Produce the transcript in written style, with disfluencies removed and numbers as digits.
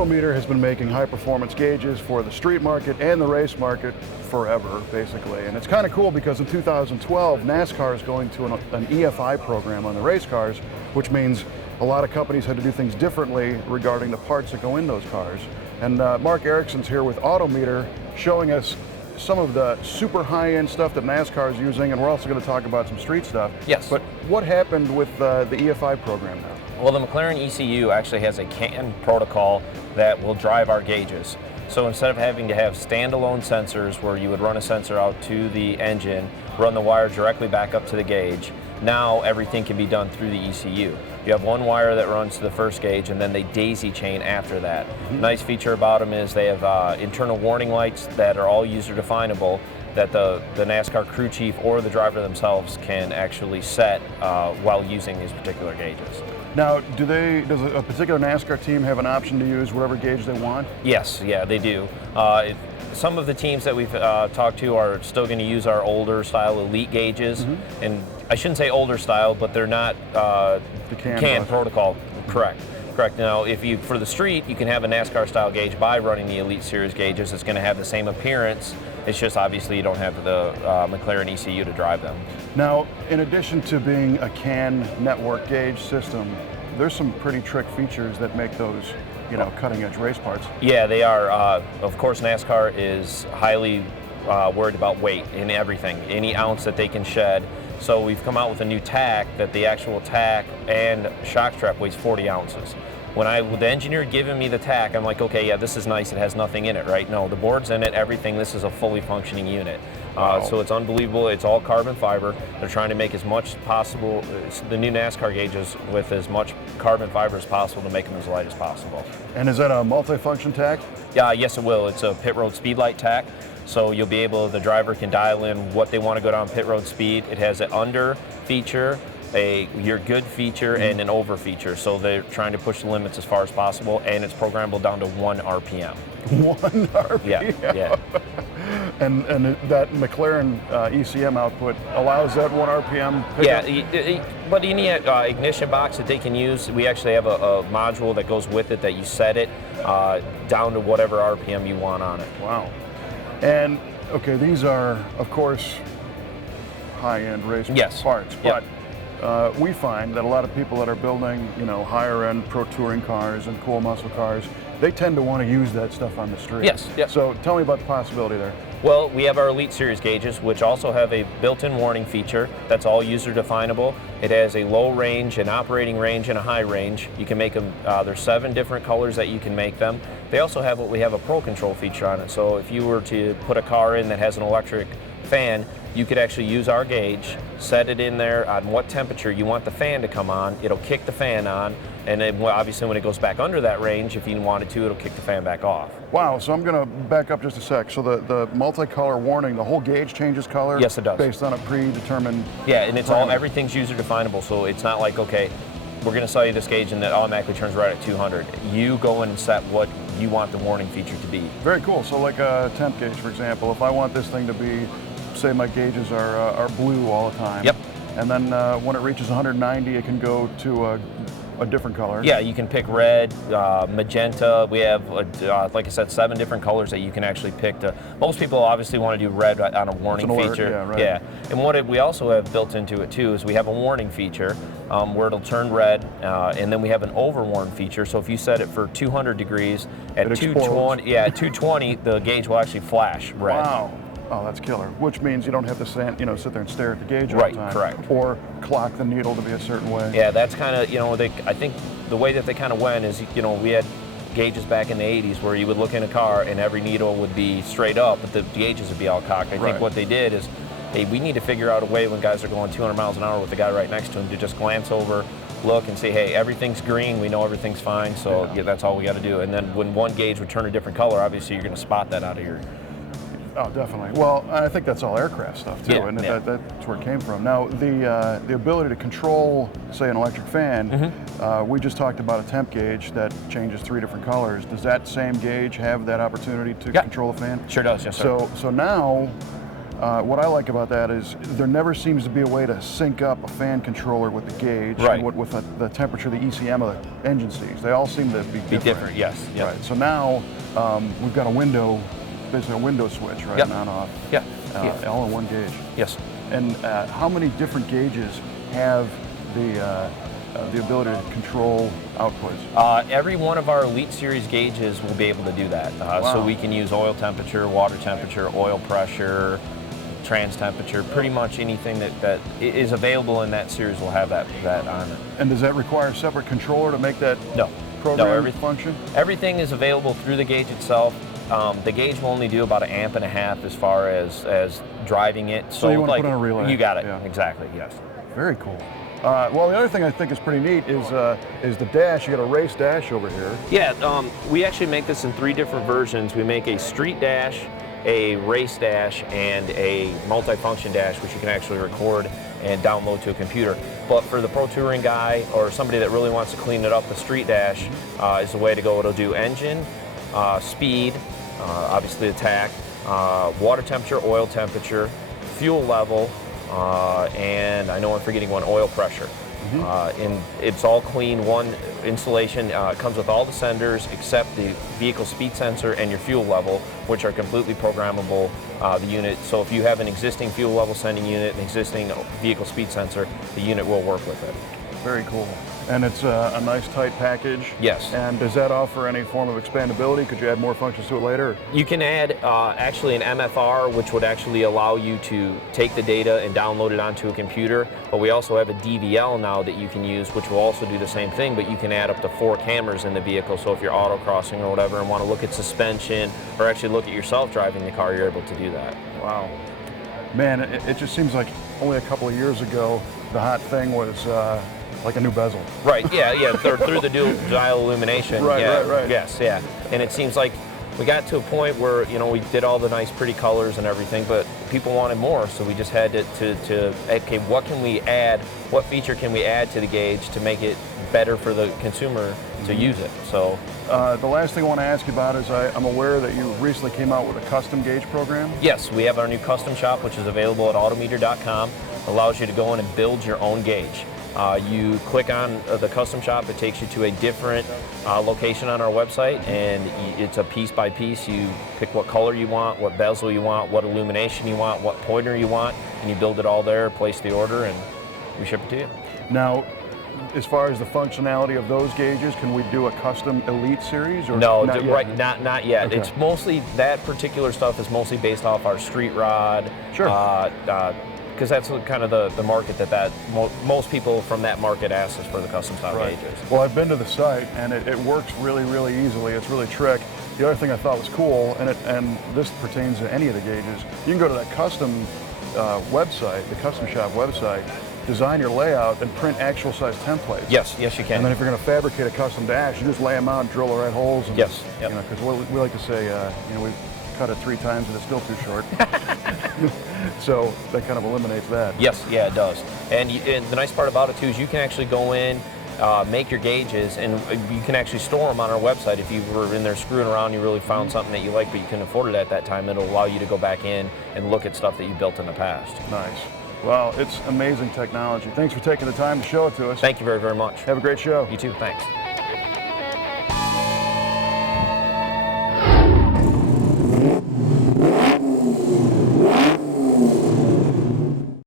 Autometer has been making high-performance gauges for the street market and the race market forever, basically. And it's kind of cool because in 2012, NASCAR is going to an EFI program on the race cars, which means a lot of companies had to do things differently regarding the parts that go in those cars. And Marc Erickson's here with Autometer, showing us some of the super high-end stuff that NASCAR is using, and we're also going to talk about some street stuff. Yes. But what happened with the EFI program now? Well, the McLaren ECU actually has a CAN protocol that will drive our gauges. So instead of having to have standalone sensors where you would run a sensor out to the engine, run the wire directly back up to the gauge, now everything can be done through the ECU. You have one wire that runs to the first gauge, and then they daisy chain after that. Nice feature about them is they have internal warning lights that are all user definable, that the NASCAR crew chief or the driver themselves can actually set while using these particular gauges. Now, does a particular NASCAR team have an option to use whatever gauge they want? Yes, yeah, they do. Some of the teams that we've talked to are still going to use our older style elite gauges, and I shouldn't say older style, but they're not the CAN protocol. Correct. Now, for the street, you can have a NASCAR style gauge by running the Elite Series gauges. It's going to have the same appearance. It's just obviously you don't have the McLaren ECU to drive them. Now, in addition to being a CAN network gauge system, there's some pretty trick features that make those, cutting edge race parts. Yeah, they are. Of course, NASCAR is highly worried about weight in everything, any ounce that they can shed. So we've come out with a new tack that the actual tack and shock strap weighs 40 ounces. When the engineer giving me the tack, I'm like, okay, yeah, this is nice, it has nothing in it, right? No, the board's in it, everything, this is a fully functioning unit. Wow. So it's unbelievable, it's all carbon fiber. They're trying to make as much as possible, the new NASCAR gauges with as much carbon fiber as possible to make them as light as possible. And is that a multi-function tack? Yeah, yes it will. It's a pit road speed light tack. So you'll be able, the driver can dial in what they want to go down pit road speed. It has an under feature, your good feature, and an over feature. So they're trying to push the limits as far as possible, and it's programmable down to 1 RPM. 1 RPM? Yeah. And that McLaren ECM output allows that 1 RPM pickup? Yeah, but any ignition box that they can use, we actually have a module that goes with it that you set it down to whatever RPM you want on it. Wow. And, okay, these are, of course, high-end race parts, but we find that a lot of people that are building, higher-end pro touring cars and cool muscle cars, they tend to want to use that stuff on the street. Yes. So tell me about the possibility there. Well, we have our Elite Series gauges, which also have a built-in warning feature that's all user definable. It has a low range, an operating range, and a high range. You can make them, there's 7 different colors that you can make them. They also have we have a Pro Control feature on it. So if you were to put a car in that has an electric fan, you could actually use our gauge, set it in there on what temperature you want the fan to come on. It'll kick the fan on, and then obviously when it goes back under that range, if you wanted to, it'll kick the fan back off. Wow, so I'm going to back up just a sec. So the multicolor warning, the whole gauge changes color? Yes, it does. Based on a predetermined... Yeah, and it's everything's user definable, so it's not like, okay, we're going to sell you this gauge and that automatically turns right at 200. You go in and set what you want the warning feature to be. Very cool. So like a temp gauge, for example, if I want this thing to be, say my gauges are blue all the time. Yep. And then when it reaches 190, it can go to a different color. Yeah, you can pick red, magenta. We have, like I said, 7 different colors that you can actually pick. Most people obviously want to do red on a warning feature. Yeah, right. Yeah. And what we also have built into it too is we have a warning feature where it'll turn red, and then we have an overwarn feature. So if you set it for 200 degrees at 220, at 220, the gauge will actually flash red. Wow. Oh, that's killer. Which means you don't have to sit there and stare at the gauge all the time. Right, correct. Or clock the needle to be a certain way. Yeah, that's kind of, I think the way that they kind of went is, we had gauges back in the 80s where you would look in a car and every needle would be straight up, but the gauges would be all cocked. I think what they did is, hey, we need to figure out a way when guys are going 200 miles an hour with the guy right next to them to just glance over, look and say, hey, everything's green, we know everything's fine, so that's all we got to do. And then when one gauge would turn a different color, obviously you're going to spot that out of your... Oh, definitely. Well, I think that's all aircraft stuff too, and that's where it came from. Now, the ability to control, say, an electric fan, we just talked about a temp gauge that changes 3 different colors. Does that same gauge have that opportunity to control a fan? Sure does, yes, sir. So now, what I like about that is there never seems to be a way to sync up a fan controller with the gauge Right. and with the temperature, the ECM of the engine sees. They all seem to be different. Yes. Yep. Right. So now we've got a window, basically a window switch, right? Yep. On off. Yeah. All in one gauge. Yes. And how many different gauges have the ability to control outputs? Every one of our Elite Series gauges will be able to do that. Wow. So we can use oil temperature, water temperature, oil pressure, trans temperature, pretty much anything that is available in that series will have that on it. And does that require a separate controller to make that program function? Everything is available through the gauge itself. The gauge will only do about 1.5 amps as far as driving it. So you want to put on a relay? You got it. Yeah. Exactly. Yes. Very cool. Well, the other thing I think is pretty neat is the dash. You got a race dash over here. Yeah. We actually make this in 3 different versions. We make a street dash, a race dash, and a multi-function dash, which you can actually record and download to a computer. But for the pro touring guy or somebody that really wants to clean it up, the street dash is the way to go. It'll do engine, speed, obviously attack, water temperature, oil temperature, fuel level, and I know I'm forgetting one, oil pressure. And it's all clean, one installation. It comes with all the senders except the vehicle speed sensor and your fuel level, which are completely programmable, the unit. So if you have an existing fuel level sending unit, an existing vehicle speed sensor, the unit will work with it. Very cool. And it's a nice tight package. Yes. And does that offer any form of expandability? Could you add more functions to it later? You can add actually an MFR, which would actually allow you to take the data and download it onto a computer. But we also have a DVL now that you can use, which will also do the same thing, but you can add up to 4 cameras in the vehicle. So if you're autocrossing or whatever and want to look at suspension or actually look at yourself driving the car, you're able to do that. Wow. Man, it just seems like only a couple of years ago, the hot thing was like a new bezel. Right, yeah, through the dual dial illumination. Right. Yes, yeah. And it seems like we got to a point where, we did all the nice pretty colors and everything, but people wanted more, so we just had to okay, what can we add, what feature can we add to the gauge to make it better for the consumer to use it? So the last thing I want to ask you about is I'm aware that you recently came out with a custom gauge program. Yes, we have our new custom shop, which is available at autometer.com. Allows you to go in and build your own gauge. You click on the custom shop, it takes you to a different location on our website, and it's a piece by piece. You pick what color you want, what bezel you want, what illumination you want, what pointer you want, and you build it all there, place the order, and we ship it to you. Now, as far as the functionality of those gauges, can we do a custom Elite series? Or no, not yet? right, not yet. Okay. It's mostly, that particular stuff is mostly based off our street rod. Sure. Because that's kind of the market that most people from that market ask us for the custom style gauges. Well, I've been to the site and it works really, really easily. It's really trick. The other thing I thought was cool, and this pertains to any of the gauges, you can go to that custom website, the custom shop website, design your layout and print actual size templates. Yes, you can. And then if you're going to fabricate a custom dash, you just lay them out and drill the right holes. And, yes. Yep. Because we like to say, we've cut it 3 times and it's still too short. So that kind of eliminates that. Yes, yeah, it does. And the nice part about it too is you can actually go in, make your gauges, and you can actually store them on our website. If you were in there screwing around, you really found something that you like, but you couldn't afford it at that time, it'll allow you to go back in and look at stuff that you built in the past. Nice. Well, it's amazing technology. Thanks for taking the time to show it to us. Thank you very, very much. Have a great show. You too, thanks.